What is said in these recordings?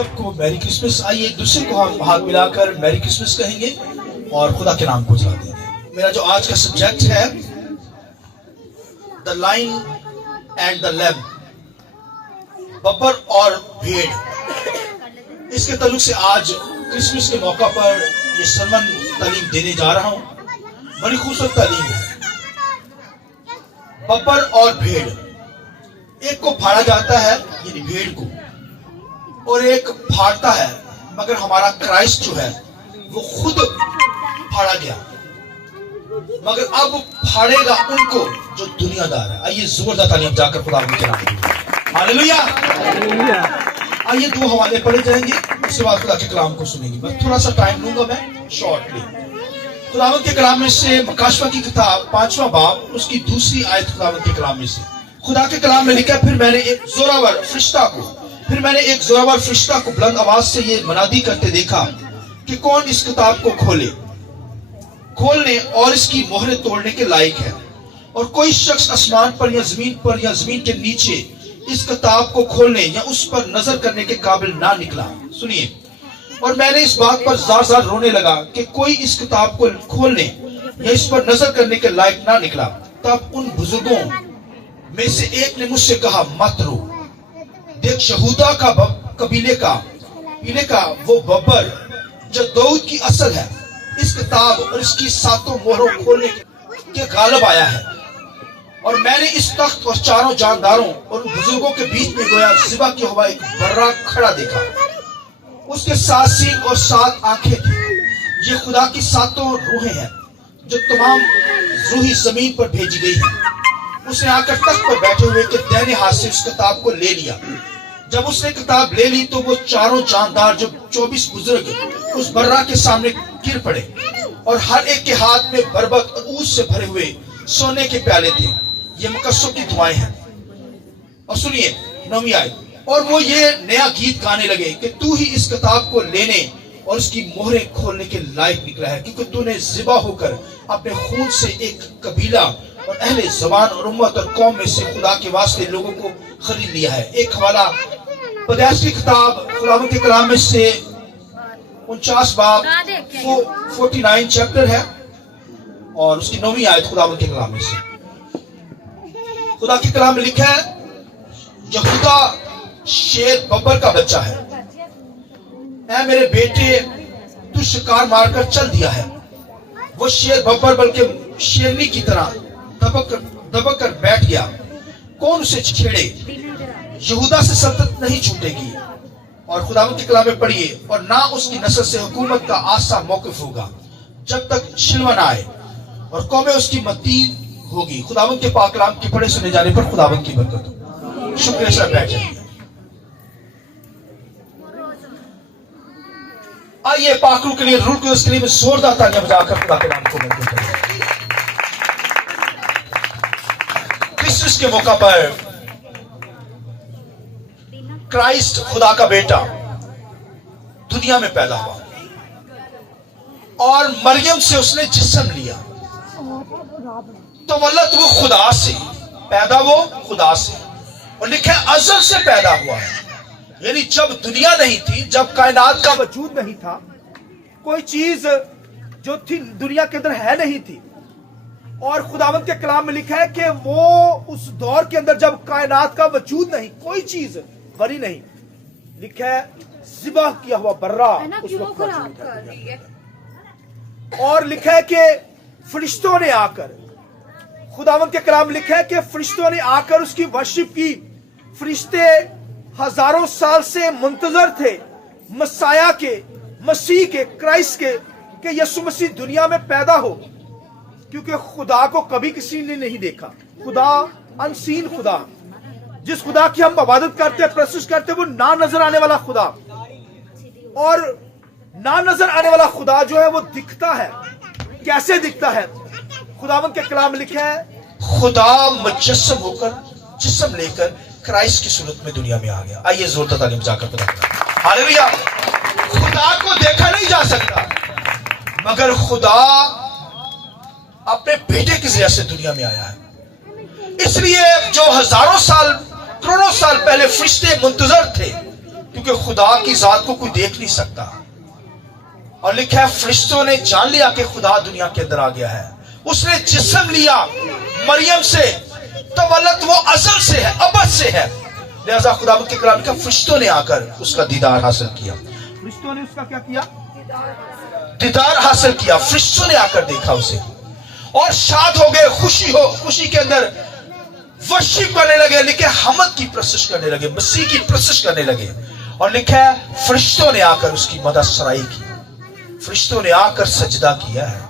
सबको merry Christmas. आइए एक दूसरे को हम हाथ मिलाकर मैरी क्रिसमस कहेंगे और खुदा के नाम को सलाम देंगे। मेरा जो आज का सब्जेक्ट है the line and the lamb, Babbar और भेड़। इसके ताल्लुक से आज क्रिसमस के मौका पर ये सरमन तालीम देने जा रहा हूं। बड़ी खूबसूरत तालीम है। बब्बर और भेड़, एक को फाड़ा जाता है यानी भेड़ को, और एक फाड़ता है, मगर हमारा क्राइस्ट जो है वो खुद फाड़ा गया, मगर अब फाड़ेगा उनको जो दुनियादार है। आइए जोरदार तालियां जाकर खुदा के नाम में हालेलुया। आइए दो हवाले पढ़े जाएंगे, उसके बाद खुदा के कलाम को सुनेंगे। मैं थोड़ा सा टाइम लूंगा, मैं शॉर्टली। खुदावंद के कलाम में से मकाशवा की किताब 5वां बाब उसकी दूसरी आयत खुदावंद के कलाम में से, खुदा के कलाम में लिखा है, फिर मैंने एक जोरावर फरिश्ता को बुलंद आवाज से ये मनादी करते देखा कि कौन इस किताब को खोलने और इसकी मोहरें तोड़ने के लायक है। और कोई शख्स आसमान पर या जमीन के नीचे इस किताब को खोलने या उस पर नजर करने के काबिल ना निकला। सुनिए, और मैंने इस बात पर जार रोने लगा कि कोई इस किताब को खोलने या इस पर नजर करने के लायक ना निकला। तब उन बुजुर्गों में से एक ने मुझसे कहा, मत रो, देख यहूदा का कबीले का वो बब्बर जो दाऊद की असल है, इस किताब और इसकी 7 मोहरों खोलने के गालिब आया है। और मैंने इस तख्त और चारों जानदारों और बुजुर्गों के बीच में गोया ज़िबा किया हुआ एक बर्रा खड़ा देखा। उसके 7 सींग और 7 आंखें थी। ये खुदा की 7 रूहें हैं जो तमाम रूही जमीन पर भेजी गई हैं। उसने आकर तख्त पर बैठे हुए के दाहिने हाथ से उस किताब को ले लिया। जब उसने किताब ले ली तो वो चारों जानदार जो 24 बुजुर्ग उस बर्रा के सामने गिर पड़े, और हर एक के हाथ में बरबत और ऊद से भरे हुए सोने के प्याले थे। ये मुकस्सों की दुआएं हैं। और सुनिए 9वीं आयत, और वो ये नया गीत गाने लगे कि तू ही इस किताब को लेने और उसकी मोहरें खोलने के लायक निकला है, क्योंकि तूने ज़िबा होकर अपने खून से एक कबीला और अहले ज़बान और उम्मत और कौम में से खुदा के वास्ते लोगों को खरीद लिया है। एक हवाला पैदाइश की किताब खुदावंद के कलाम में से 49 बाब 49 चैप्टर है और उसकी 9वीं आयत खुदावंद के कलाम में से। खुदा के कलाम में लिखा है, यहूदा शेर बब्बर का बच्चा है। ऐ मेरे बेटे, तू शिकार मारकर चल दिया है। वो शेर बब्बर बल्कि शेरनी की तरह दबक कर बैठ गया। कौन उसे छेड़े? यहूदा से सल्तनत नहीं छूटेगी। और खुदावंद के कलाम में पढ़िए, और ना उसकी नस्ल से हुकूमत का आसा मौकिफ होगा जब तक शिलवा ना आए, और कौमें उसकी मतीन होगी। खुदावंद के पाक कलाम के पढ़े सुने जाने पर खुदावंद की बरकत हो। शुक्रिया सर, बैठ जाइए। आइए पाकरू के लिए, रूल के उसके लिए जोरदार तालियां बजाकर खुदा के नाम को मंजूर करें। क्रिसमस के मौका पर क्राइस्ट खुदा का बेटा दुनिया में पैदा हुआ और मरियम से उसने जिस्म लिया। तो वल्लत वो खुदा से पैदा, वो खुदा से, और लिखा है अज़ल से पैदा हुआ है। यानी जब दुनिया नहीं थी, जब कायनात का वजूद नहीं था, कोई चीज जो थी दुनिया के अंदर है नहीं थी। और खुदावंद के कलाम में लिखा है कि वो उस दौर के अंदर जब कायनात का वजूद नहीं, कोई चीज बनी नहीं, लिखा है ज़िबा किया हुआ बर्रा उस वक्त मौजूद है। और लिखा है कि फरिश्तों ने आकर, खुदावंद के कलाम में लिखा है कि फरिश्तों ने आकर उसकी वर्शिप की। फरिश्ते हजारों साल से मुंतजर थे मसाया के, मसीह के, क्राइस्ट के, कि यीशु मसीह दुनिया में पैदा हो, क्योंकि खुदा को कभी किसी ने नहीं देखा। खुदा अनसीन खुदा, जिस खुदा की हम इबादत करते हैं, प्रस्तुत करते हैं, वो ना नजर आने वाला खुदा। और ना नजर आने वाला खुदा जो है वो दिखता है। कैसे दिखता है? खुदावंद के कलाम में लिखा है, खुदा मुजस्सम होकर, जिस्म लेकर क्राइस्ट की सूरत में दुनिया में आ गया। आइए जोरदार तालियां बजाकर खुदा का हालेलुया। खुदा को देखा नहीं जा सकता, मगर खुदा अपने बेटे के जरिए से दुनिया में आया है। इसलिए जो हजारों साल, करोड़ों साल पहले फरिश्ते मुंतजर थे क्योंकि खुदा की जात को कोई देख नहीं सकता। और लिखा है फरिश्तों ने जान लिया कि खुदा दुनिया के अंदर आ गया है। उसने जिस्म लिया मरियम से, तवल्लत वो अज़ल से है, अबद से है। लिहाजा खुदा के कलाम का फरिश्तों ने आकर उसका दीदार हासिल किया। फरिश्तों ने उसका क्या किया? दीदार हासिल किया। फरिश्तों ने आकर देखा उसे और शाद हो गए, खुशी के अंदर वर्शिप करने लगे। लिखे हमद की प्रशंसा करने लगे, मसीह की प्रशंसा करने लगे। और लिखा है फरिश्तों ने आकर उसकी मदद सराई की, फरिश्तों ने आकर सजदा किया है।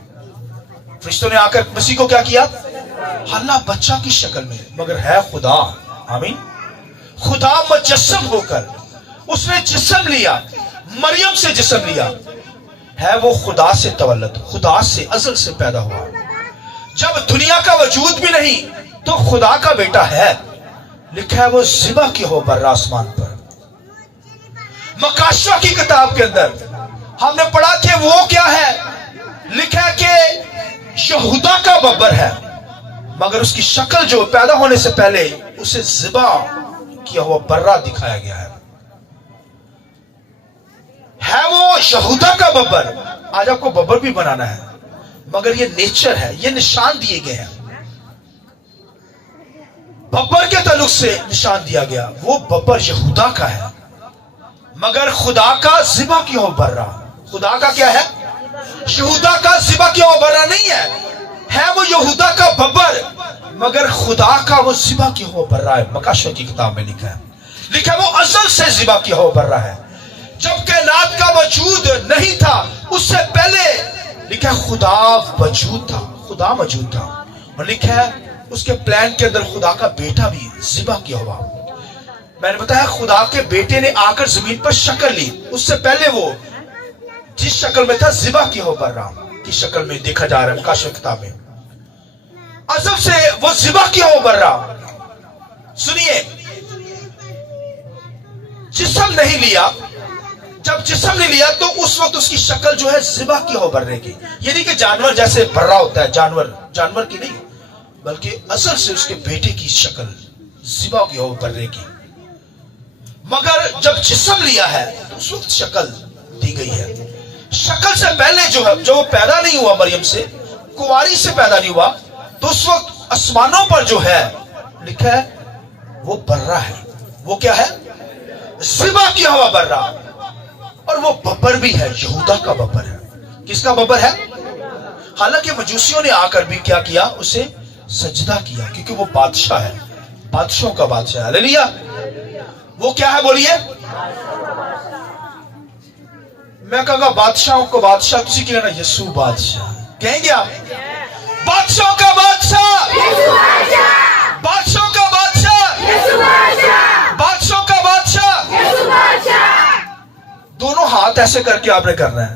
फरिश्तों ने आकर मसीह को क्या किया? हल्ला बच्चा की शक्ल में, मगर है खुदा। आमीन। खुदा मुजस्सम होकर उसने जिस्म लिया, मरियम से जिस्म लिया। है वो खुदा से तवल्लद, खुदा से अज़ल से पैदा हुआ। जब दुनिया का वजूद भी नहीं तो खुदा का बेटा है। लिखा है वो ज़िबा की हो बर्रा आसमान पर। मकाशा की किताब के अंदर हमने पढ़ा कि वो क्या है? लिखा है कि यहूदा का बब्बर है, मगर उसकी शक्ल जो पैदा होने से पहले उसे ज़िबा किया हुआ बर्रा दिखाया गया है वो यहूदा का बब्बर। आज आपको बब्बर भी बनाना है, मगर ये नेचर है, ये निशान दिए गए हैं। बब्बर के ताल्लुक से निशान दिया गया, वो बब्बर यहूदा का है, मगर खुदा का ज़िबा किया हुआ बर्रा। खुदा का क्या है? यहूदा का ज़िबा किया हुआ बर्रा नहीं है वो यहूदा का बब्बर, मगर खुदा का वो ज़िबा किया हुआ बर्रा है। मकाशा की किताब में लिखा है वो अज़ल से ज़िबा किया हुआ बर्रा है। जब कायनात का वजूद नहीं था उससे पहले लिखा है खुदा वजूद था, खुदा मौजूद था। और लिखा है उसके प्लान के अंदर खुदा का बेटा भी ज़िबा किया हुआ। मैंने बताया खुदा के बेटे ने आकर जमीन पर शक्ल ली, उससे पहले वो जिस शक्ल में था ज़िबा किया हुआ बर्रा की शक्ल में देखा जा रहा है मकाशा किताब में। अज़ल से वो ज़िबा किया हुआ बर्रा। सुनिए, जिस्म नहीं लिया, जब जिस्म नहीं लिया तो उस वक्त उसकी शक्ल जो है ज़िबा की हो बर्रे की। ये नहीं कि जानवर जैसे बर्रा होता है, जानवर की नहीं, बल्कि असल से उसके बेटे की शक्ल ज़िबा की हो बर्रे की। मगर जब जिस्म लिया है तो उस वक्त शक्ल दी गई है। शक्ल से पहले जो है, जो पैदा नहीं हुआ मरियम से, कुंवारी से पैदा नहीं हुआ, तो उस वक्त आसमानों पर जो है लिखा है वो बर्रा है। वो क्या है? ज़िबा किया हुआ बर्रा। और वो बब्बर भी है, यहूदा का बब्बर है। किसका बब्बर है? हालांकि मजूसियों ने आकर भी क्या किया? उसे सजदा किया, क्योंकि वो बादशाह है, बादशाहों का बादशाह। हालेलुया। वो क्या है? बोलिए। मैं कहूंगा बादशाहों को बादशाह, किसी के कहना यीशु बादशाह कहेंगे आप? बादशाहों का बादशाह, बादशाहों का बादशाह, बादशाहों का बादशाह। दोनों हाथ ऐसे करके आपने करना है,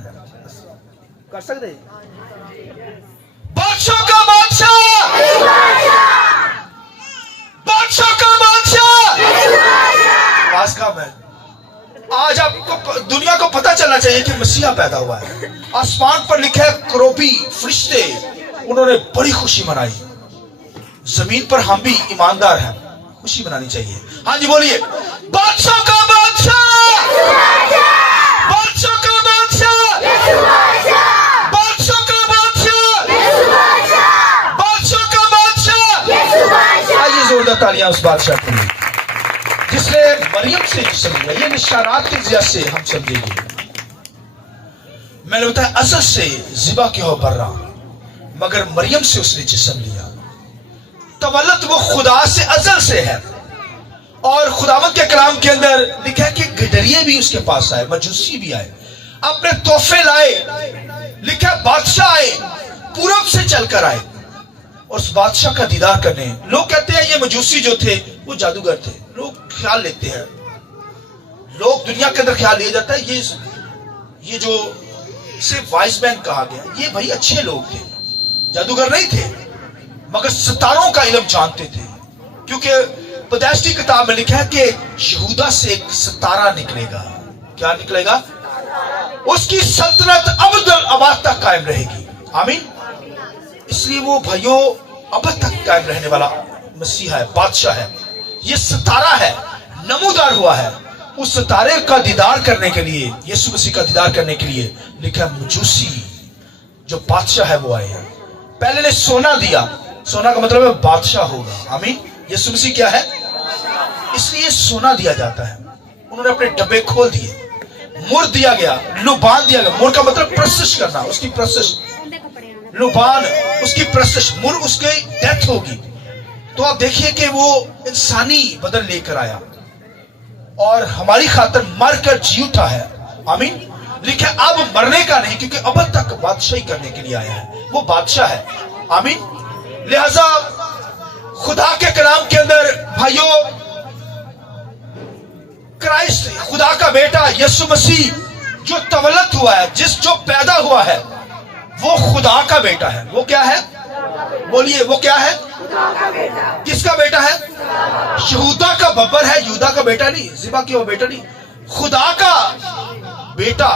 कर सकते? बादशाह का बादशाह, बादशाह का बादशाह। आवाज कम है। आज आपको दुनिया को पता चलना चाहिए कि मसीहा पैदा हुआ है। आसमान पर लिखा है करोबी फरिश्ते, उन्होंने बड़ी खुशी मनाई। जमीन पर हम भी ईमानदार हैं, खुशी मनानी चाहिए। हाँ जी बोलिए। बादशाह का बादशाह, बादशाह का बादशाह, बादशाह का बादशाह, बादशाह का बादशाह। आइए जोरदार तालियां उस बादशाह के लिए जिसने मरियम से जिस्म लिया। ये निशानात के वजह से हम समझेंगे। मैंने बताया असल से ज़िबा किया हुआ बर्रा, मगर मरियम से उसने जिस्म लिया। तवल्लत वो खुदा से अज़ल से है। और खुदावंद के कलाम के अंदर लिखा है कि गडरिये भी उसके पास आए, मजूसी भी आए, अपने तोहफे लाए। लिखा है बादशाह आए, पूरब से चलकर आए और उस बादशाह का दीदार करने। लोग कहते हैं ये मजूसी जो थे वो जादूगर थे। लोग ख्याल लेते हैं, लोग दुनिया के अंदर ख्याल लिया जाता है ये जो सिर्फ वाइस मैन कहा गया, ये भाई अच्छे लोग थे, जादूगर नहीं थे, मगर सितारों का इल्म जानते थे। क्योंकि पैदाइश की किताब में लिखा है कि यहूदा से एक सितारा निकलेगा। क्या निकलेगा? उसकी सल्तनत अबदल अबाद तक कायम रहेगी। आमीन। इसलिए वो भाइयों अब तक कायम रहने वाला मसीहा है, बादशाह है। ये सितारा है, नमूदार हुआ है। उस सितारे का दीदार करने के लिए, यीशु मसीह का दीदार करने के लिए लिखा मजूसी जो बादशाह है वो आए हैं। पहले ने सोना दिया, सोना का मतलब है बादशाह होगा। आमीन। यीशु मसीह क्या है? इसलिए सोना दिया जाता है। उन्होंने अपने डब्बे खोल दिए, मुर दिया गया, लुबान दिया गया। मुर का मतलब प्रोसेस करना, उसकी प्रोसेस, लुबान उसकी प्रोसेस, मुर उसकी डेथ होगी। तो आप देखिए कि वो इंसानी बदन लेकर आया और हमारी खातिर मर कर जी उठा है। आमीन। लिखा अब मरने का नहीं, क्योंकि अब तक बादशाही करने के लिए आया है, वो बादशाह है। आमीन। लिहाजा खुदा के कलाम के अंदर भाइयों, क्राइस्ट खुदा का बेटा यीशु मसीह जो तवल्लुद हुआ है, जो पैदा हुआ है, वो खुदा का बेटा है। वो क्या है? बोलिए, वो क्या है? किसका बेटा है? यहूदा का बब्बर है, यहूदा का बेटा नहीं, ज़िबा की वो बेटा नहीं, खुदा का बेटा,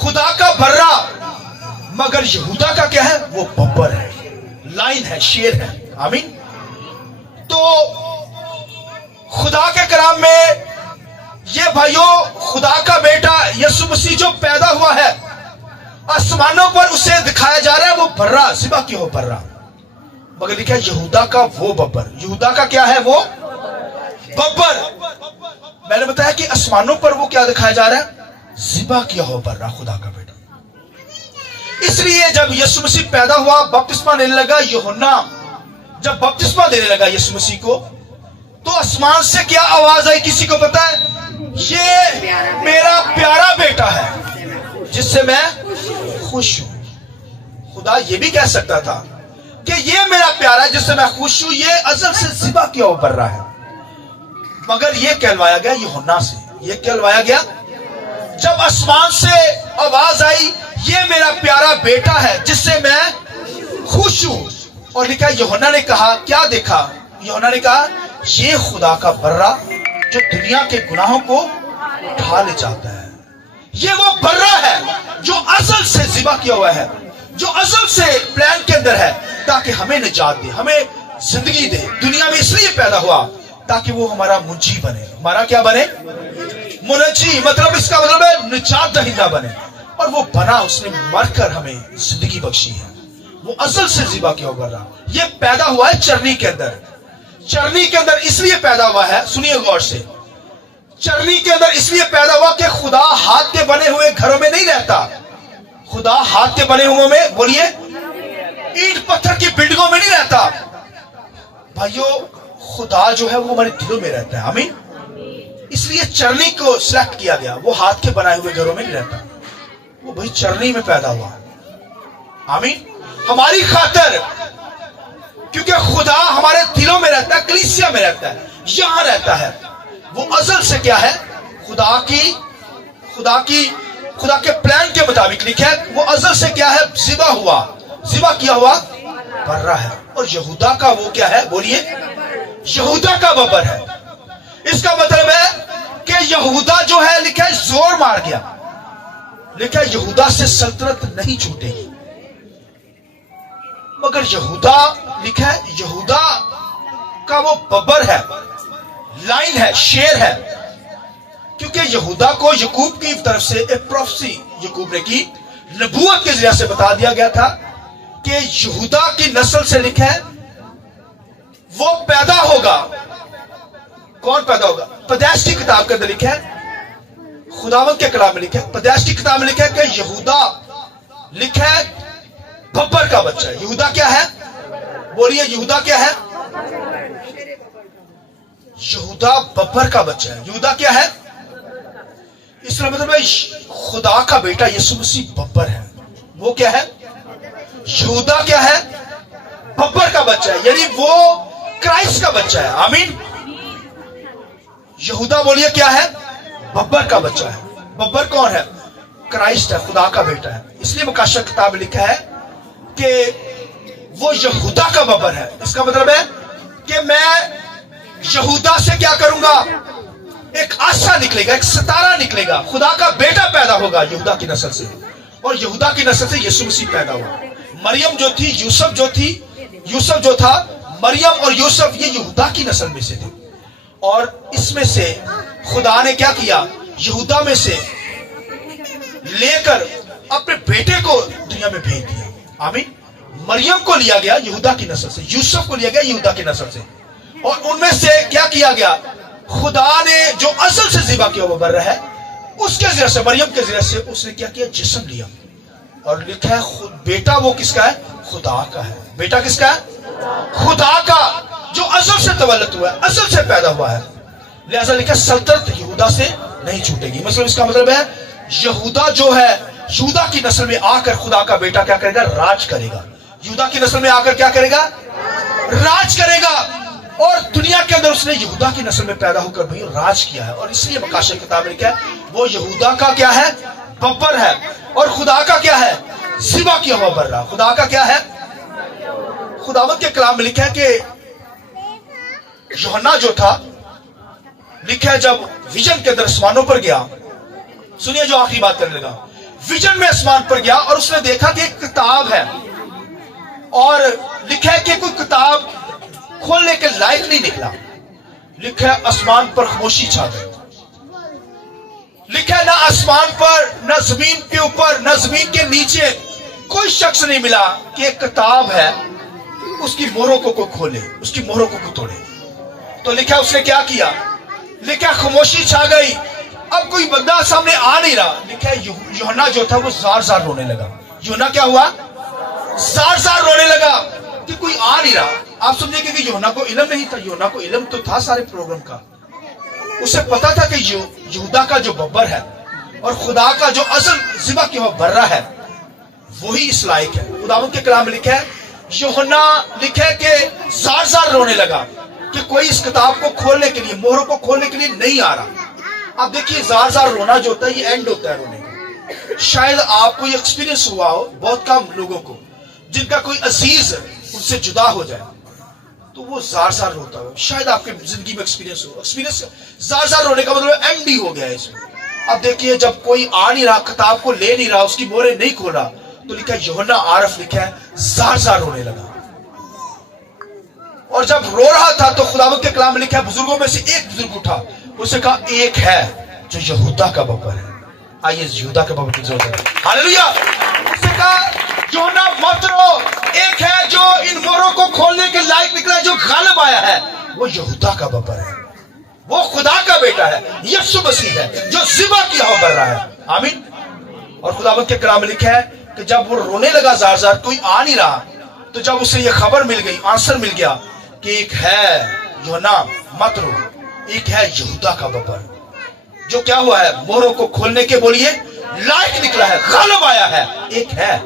खुदा का बर्रा। मगर यहूदा का क्या है? वो बब्बर है, लाइन है, शेर है। आमीन। तो खुदा के कलाम में ये भाइयों, खुदा का बेटा यीशु मसीह जो पैदा हुआ है, आसमानों पर उसे दिखाया जा रहा है, वो बर्रा, ज़िबा की हो बर्रा। मगर लिखा है यहूदा का वो बब्बर। यहूदा का क्या है? वो बब्बर। मैंने बताया कि आसमानों पर वो क्या दिखाया जा रहा है? ज़िबा किया हो बर्रा, खुदा का बेटा। इसलिए जब यीशु मसीह पैदा हुआ, बपतिस्मा लेने लगा, यूहन्ना जब बपतिस्मा देने लगा यीशु मसीह को, तो आसमान से क्या आवाज आई? किसी को पता है? ये मेरा प्यारा बेटा है जिससे मैं खुश हूं। खुदा ये भी कह सकता था कि ये मेरा प्यारा है जिससे मैं खुश हूं, ये अज़ल से ज़िबा किया हुआ बर्रा है। मगर ये कहलवाया गया यूहन्ना से। ये कहलवाया गया जब आसमान से आवाज आई, ये मेरा प्यारा बेटा है जिससे मैं खुश हूं। और लिखा यूहन्ना ने कहा, क्या देखा? यूहन्ना ने कहा ये खुदा का बर्रा जो दुनिया के गुनाहों को उठा ले जाता है। ये वो बर्रा है जो अज़ल से ज़िबा किया हुआ है, जो अज़ल से प्लान के अंदर है, ताकि हमें निजात दे, हमें जिंदगी दे। दुनिया में इसलिए पैदा हुआ ताकि वो हमारा मुंजी बने। हमारा क्या बने? मुनजी। मतलब इसका मतलब है निजात दहिंदा बने। और वो बना, उसने मरकर हमें जिंदगी बख्शी है। वो अज़ल से ज़िबा किया हुआ बर्रा। ये पैदा हुआ है चरनी के अंदर। चरनी के अंदर इसलिए पैदा हुआ है, सुनिए गौर से, चरनी के अंदर इसलिए पैदा हुआ कि खुदा हाथ के बने हुए घरों में नहीं रहता। खुदा हाथ के बने हुए में, बोलिए, ईंट पत्थर की बिल्डिंगों में नहीं रहता। भाइयों, खुदा जो है वो हमारे दिलों में रहता है। आमीन। इसलिए चरनी को सिलेक्ट किया गया। वो हाथ के बनाए हुए घरों में नहीं रहता, वो भाई चरनी में पैदा हुआ। आमीन। हमारी खातिर, क्योंकि खुदा हमारे दिलों में रहता है, कलीसिया में रहता है, यहां रहता है। वो अज़ल से क्या है? खुदा के प्लान के मुताबिक लिखा है, वो अज़ल से क्या है? ज़िबा हुआ, ज़िबा किया हुआ बर्रा है। और यहूदा का वो क्या है? बोलिए, यहूदा का बब्बर है। इसका मतलब है कि यहूदा जो है, लिखा है जोर मार गया। लिखा है यहूदा से सल्तनत नहीं छूटेगी। मगर यहूदा, लिखा है यहूदा का वो बब्बर है, लाइन है, शेर है। क्योंकि यहूदा को याकूब की तरफ से एक प्रोफेसी याकूब ने की, नबूवत के जरिए से बता दिया गया था कि यहूदा की नस्ल से, लिखा है वो पैदा होगा। कौन पैदा होगा? पैदाइश की किताब के अंदर लिखा है, खुदावंद के कलाम में लिखा है, पैदाइश की किताब में लिखा है कि यहूदा, लिखा है बब्बर का बच्चा है। यहूदा क्या है? बोलिए, यहूदा क्या है? यहूदा बब्बर का बच्चा है। यहूदा क्या है? इसका मतलब है खुदा का बेटा यीशु मसीह बब्बर है। वो क्या है? यहूदा क्या है? बब्बर का बच्चा है, यानी वो क्राइस्ट का बच्चा है। आमीन। यहूदा, बोलिए, क्या है? बब्बर का बच्चा है। बब्बर कौन है? क्राइस्ट है, खुदा का बेटा है। इसलिए मुकाशा किताब में लिखा है कि वो यहूदा का बब्बर है। इसका मतलब है कि मैं यहूदा से क्या करूंगा? एक आशा निकलेगा, एक सितारा निकलेगा, खुदा का बेटा पैदा होगा यहूदा की नस्ल से। और यहूदा की नस्ल से यीशु मसीह पैदा हुआ। मरियम जो थी, यूसुफ जो था, मरियम और यूसुफ, ये यहूदा की नस्ल में से थे। और इसमें से खुदा ने क्या किया, यहूदा में से लेकर अपने बेटे को दुनिया में भेज दिया। आमीन। मरियम को लिया गया यहूदा की नस्ल से, यूसुफ को लिया गया यहूदा की नस्ल से, और उनमें से क्या किया गया, खुदा ने जो असल से ज़िबा किया वो बर्रा है, उसके जरिए से, मरियम के जरिए से उसने क्या किया, जिस्म लिया। और लिखा है खुद बेटा वो किसका है, खुदा का है। बेटा किसका है, खुदा का, जो असल से तवल्लुद हुआ है, असल से पैदा हुआ है। लिहाजा लिखा सल्तनत यहूदा से नहीं छूटेगी। मतलब इसका मतलब है यहूदा जो है, यहूदा की नस्ल में आकर खुदा का बेटा क्या करेगा, राज करेगा। यहूदा की नस्ल में आकर क्या करेगा, राज करेगा। और दुनिया के अंदर उसने यहूदा की नस्ल में पैदा होकर भाई राज किया है। और इसलिए मकाशे की किताब में क्या है, वो यहूदा का क्या है, बब्बर है, और खुदा का क्या है, ज़िबा किया हुआ बर्रा। खुदा का क्या है, खुदावंद के कलाम में लिखा है कि यूहन्ना जो था, लिखा है जब विजन के अंदर आसमानों पर गया, सुनिए जो आखिरी बात करने लगा, विजन में आसमान पर गया और उसने देखा कि एक किताब है, और लिखा है कि कोई किताब खोलने के लायक नहीं निकला। लिखा है आसमान पर खामोशी छा गई। लिखा है ना आसमान पर, ना जमीन के ऊपर, ना जमीन के नीचे कोई शख्स नहीं मिला कि एक किताब है, उसकी मोहरों को कोई खोले, उसकी मोहरों को कोई तोड़े। तो लिखा उसने क्या किया, लिखा खामोशी छा गई। अब कोई बंदा सामने आ नहीं रहा। लिखा यूहन्ना जो था वो जार जार रोने लगा। यूहन्ना क्या हुआ, जार जार रोने लगा कि कोई आ नहीं रहा। आप समझेंगे कि यूहन्ना को इल्म नहीं था, यूहन्ना को इल्म तो था सारे प्रोग्राम का। उसे पता था कि यहूदा का जो बब्बर है और खुदा का जो असल ज़िबा किया हुआ बर्रा है वही इस लायक है। खुदावंद के कलाम में लिखा है, यूहन्ना लिखा है कि जार जार रोने लगा कि कोई इस किताब को खोलने के लिए, मोहरों को खोलने के लिए नहीं आ रहा। अब देखिए जार जार रोना जो होता है ये एंड होता है रोने का। शायद आपको ये एक्सपीरियंस हुआ हो, बहुत कम लोगों को, जिनका कोई अजीज उनसे जुदा हो जाए तो वो जार जार रोता हो। शायद आपके जिंदगी में एक्सपीरियंस हो। एक्सपीरियंस जार जार रोने का मतलब एंड ही हो गया है इसमें। अब देखिए जब कोई आ नहीं रहा, किताब को ले नहीं रहा, उसकी मोहरें नहीं खोला, तो लिखा है यूहन्ना आरफ लिखा है जार जार रोने लगा। और जब रो रहा था तो खुदावंद के कलाम में लिखा है बुजुर्गों में से एक बुजुर्ग उठा, उसने कहा एक है जो यहूदा का बब्बर है। आइए यहूदा के बब्बर की जरूरत है। हालेलुया। उसने कहा यूहन्ना मत रो, एक है जो इन मोहरों को खोलने के लायक निकला है, जो गालिब आया है, वो यहूदा का बब्बर है, वो खुदा का बेटा है, यीशु मसीह है जो ज़िबा किया हुआ बर्रा है। आमीन। और खुदावंद के कलाम में लिखा है कि जब वो रोने लगा जार जार, कोई आ नहीं रहा, तो जब उसे ये खबर मिल गई, आंसर मिल गया कि एक है यूहन्ना मत रो, एक है यहूदा का बब्बर जो क्या हुआ है, मोहरों को खोलने के बोलिए लायक निकला है, गालिब आया है, एक है।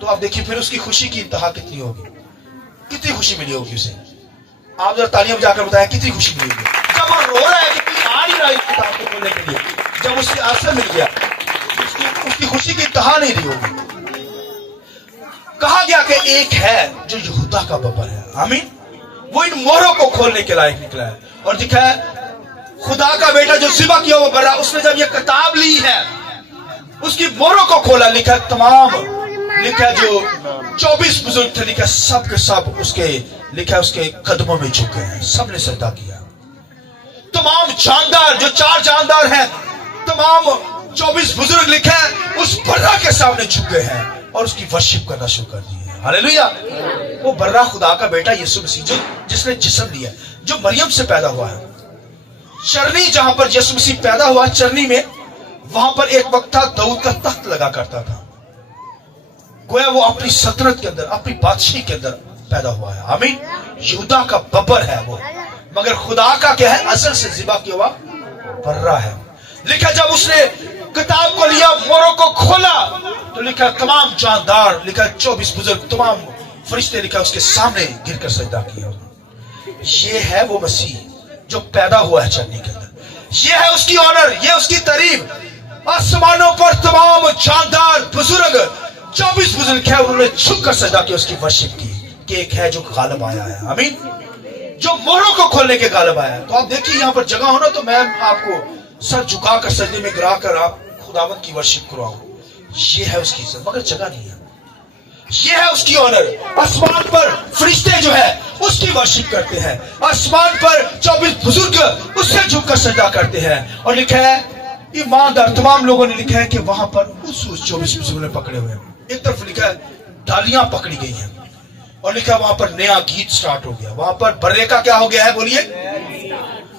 तो आप देखिए फिर उसकी खुशी की इंतहा कितनी होगी, कितनी खुशी मिली होगी उसे। आप जरा तालियां बजाकर बताएं कितनी खुशी मिली होगी जब वो रो रहा है कि कोई आ नहीं रहा इस किताब को खोलने के लिए। जब उसके आंसर मिल गया उसकी खुशी की इंतहा नहीं रही होगी। कहा गया कि एक है जो यहूदा का बब्बर है। आमीन। वो इन मोहरों को खोलने के लायक निकला है। और दिखा है खुदा का बेटा जो ज़िबा किया हुआ बर्रा, उसने जब ये किताब ली है, उसकी मोहरों को खोला, लिखा तमाम, लिखा जो 24 बुजुर्ग थे, लिखा सब के सब उसके, लिखा उसके कदमों में झुक गए हैं, सबने सजदा किया। तमाम जानदार जो 4 जानदार हैं, तमाम 24 बुजुर्ग लिखा है उस बर्रा के सामने झुक गए हैं और उसकी वर्शिप करना शुरू कर दी है। हालेलुया। वो बर्रा खुदा का बेटा यीशु मसीह जो जिसने जिस्म लिया, जो मरियम से पैदा हुआ है। चरनी जहां पर यीशु मसीह पैदा हुआ, चरनी में, वहां पर एक वक्त था दाऊद का तख्त लगा करता था। गोया वो अपनी सल्तनत के अंदर, अपनी बादशाही के अंदर पैदा हुआ है। आमीन। यहूदा का बब्बर है वो, मगर खुदा का क्या है, असल से ज़िबा किया हुआ बर्रा है। लिखा जब उसने किताब को लिया, मोहरों को खोला, तो लिखा तमाम जानदार, लिखा 24 बुजुर्ग, तमाम फरिश्ते, लिखा उसके सामने गिरकर सजदा किया। ये है वो मसीह जो पैदा हुआ है चरनी के अंदर। ये है उसकी ऑनर, ये उसकी तारीफ। आसमानों पर तमाम जानदार बुजुर्ग, 24 बुजुर्ग है, उन्होंने झुककर सजदा की, उसकी वर्शिप की कि एक है जो गालिब आया है। आमीन। जो मोहरों को खोलने के गालिब आया है। तो आप देखिए यहां पर जगह हो ना, तो मैं आपको सर झुकाकर सजदे में गिराकर आप खुदावंद की वर्शिप करवाऊं, ये है उसकी इज्जत, मगर जगह नहीं है। یہ ہے اس کی آنر. آسمان پر فرشتے جو ہے اس کی ورشپ کرتے ہیں. آسمان پر 24 بزرگ اس سے جھک کر سجدہ کرتے ہیں. اور لکھا ہے ایماندار تمام لوگوں نے لکھا ہے کہ وہاں پر اس 24 بزرگوں نے پکڑے ہوئے ہیں. ایک طرف لکھا ہے ڈالیاں پکڑی گئی ہیں اور لکھا ہے وہاں پر نیا گیت سٹارٹ ہو گیا. وہاں پر برے کا کیا ہو گیا ہے بولیے,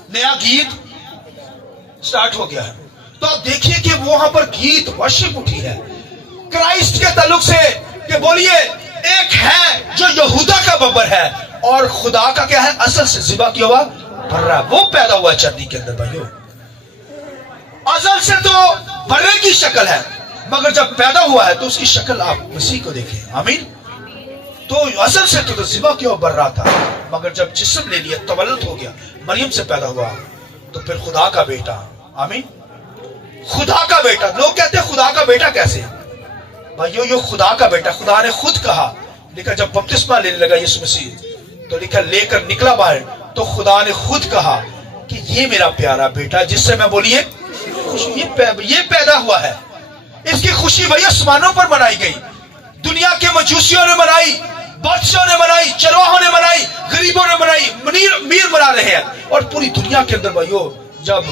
نیا گیت سٹارٹ ہو گیا ہے. تو آپ دیکھیے کہ وہاں پر گیت ورشپ اٹھی ہے کرائسٹ کے تعلق سے کہ بولیے ایک ہے جو یہودا کا ببر ہے اور خدا کا کیا ہے اصل سے ذبح کیا ہوا برا, وہ پیدا ہوا چرنی کے اندر. بھائیو ازل سے تو برے کی شکل ہے مگر جب پیدا ہوا ہے تو اس کی شکل آپ مسیح کو دیکھیں. آمین. تو اصل سے تو ذبح کیا ہوا برا تھا مگر جب جسم لے لیا تولد ہو گیا مریم سے پیدا ہوا تو پھر خدا کا بیٹا. آمین. خدا کا بیٹا. لوگ کہتے ہیں خدا کا بیٹا کیسے؟ بھائیو یہ خدا کا بیٹا. خدا نے خود کہا, لکھا جب بپتسمہ لینے لگا یسوع مسیح تو لکھا لے کر نکلا باہر تو خدا نے خود کہا کہ یہ میرا پیارا بیٹا جس سے میں بولیے یہ پیدا ہوا ہے. اس کی خوشی بھائی آسمانوں پر منائی گئی. دنیا کے مجوسیوں نے منائی, بادشاہوں نے منائی, چرواہوں نے منائی, غریبوں نے منائی, میر منا رہے ہیں. اور پوری دنیا کے اندر بھائیو جب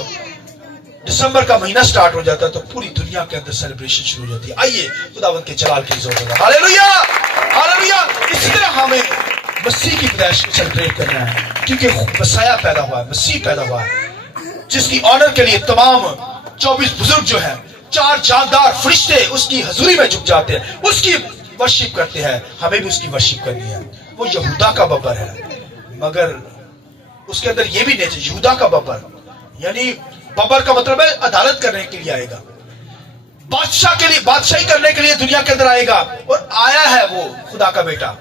دسمبر کا مہینہ سٹارٹ ہو جاتا ہے تو پوری دنیا کے اندر سیلیبریشن شروع ہو جاتی ہے. آئیے خداوند کے جلال کی عزت ہوگا. Hallelujah hallelujah. اسی طرح ہمیں مسیح کی پیدائش کو سیلیبریٹ کرنا ہے کیونکہ مسیح پیدا ہوا ہے, مسیح پیدا ہوا ہے جس کی آنر کے لیے تمام 24 بزرگ جو ہیں, 4 جاندار فرشتے اس کی حضوری میں جھک جاتے ہیں, اس کی ورشپ کرتے ہیں. ہمیں بھی اس کی ورشپ کرنی ہے. وہ یہودا کا ببر ہے مگر اس کے اندر یہ بھی نہیں ہے یہودا کا ببر, یعنی ببر کا مطلب ہے عدالت کرنے کے لیے آئے گا, بادشاہ کے لیے بادشاہی کرنے کے لیے دنیا کے اندر آئے گا. اور آیا ہے وہ خدا کا بیٹا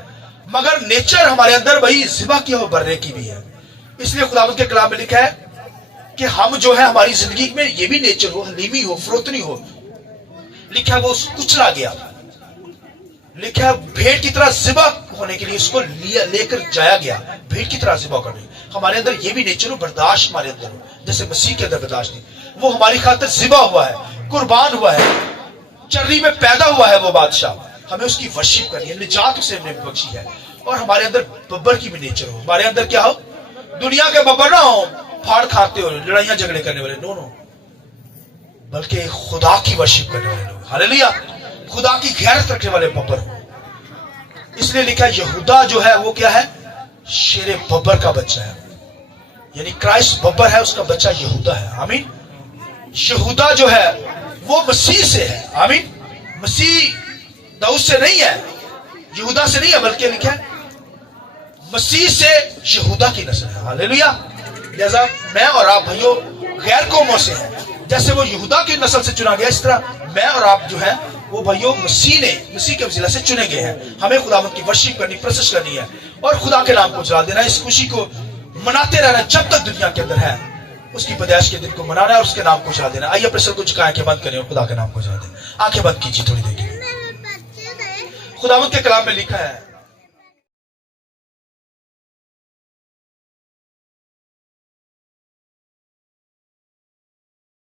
مگر نیچر ہمارے اندر وہی ذبح کیا ہو برے کی بھی ہے. اس لیے خداوند کے کلام میں لکھا ہے کہ ہم جو ہے ہماری زندگی میں یہ بھی نیچر ہو, حلیمی ہو, فروتنی ہو. لکھا ہے وہ کچلا گیا, لکھا ہے بھیڑ کی طرح ذبح ہونے کے لیے اس کو لے کر جایا گیا بھیڑ کی طرح ذبح کرنے. ہمارے اندر یہ بھی نیچر ہو, برداشت ہمارے اندر ہو جیسے مسیح کے اندر برداشت نہیں. وہ ہماری خاطر ذبح ہوا ہے, قربان ہوا ہے, چرنی میں پیدا ہوا ہے وہ بادشاہ. ہمیں اس کی ورشپ کرنی ہے, نجات اسے ہم نے بخشی ہے. اور ہمارے اندر ببر کی بھی نیچر ہو. ہمارے اندر کیا ہو, دنیا کے ببر نہ ہو پھاڑ کھاتے ہو, لڑائیاں جھگڑے کرنے والے, نو, بلکہ خدا کی ورشپ کرنے والے لوگ. ہاللویا. خدا کی غیرت رکھنے والے ببر ہو. اس لیے لکھا یہودا جو ہے وہ کیا ہے, شیر ببر کا بچہ ہے, یعنی کرائسٹ ببر ہے, اس کا بچہ یہودا ہے. آمین. یہودا جو ہے وہ مسیح سے ہے. آمین. مسیح داؤد سے نہیں ہے, یہودا سے نہیں ہے, بلکہ لکھا ہے مسیح سے یہودا کی نسل ہے. ہاللویا. لہذا میں اور آپ بھائیوں غیر قوموں سے ہیں, جیسے وہ یہودا کی نسل سے چنا گیا اس طرح میں اور آپ جو ہے وہ بھائیوں مسیح کے وسیلہ سے چنے گئے ہیں. ہمیں خداوند کی ورشپ کرنی, پرستش کرنی ہے اور خدا کے نام کو جلا دینا. اس خوشی کو مناتے رہنا جب تک دنیا کے اندر ہے, اس کی پیدائش کے دن کو منانا ہے اور اس کے نام کو جلا دینا. آئیے اپنے سر کو جھکائیں, آنکھیں بند کریں اور خدا کے نام کو جلا دیں. آنکھیں بند کیجیے تھوڑی دیر کے لیے. خداوند کے کلام میں لکھا ہے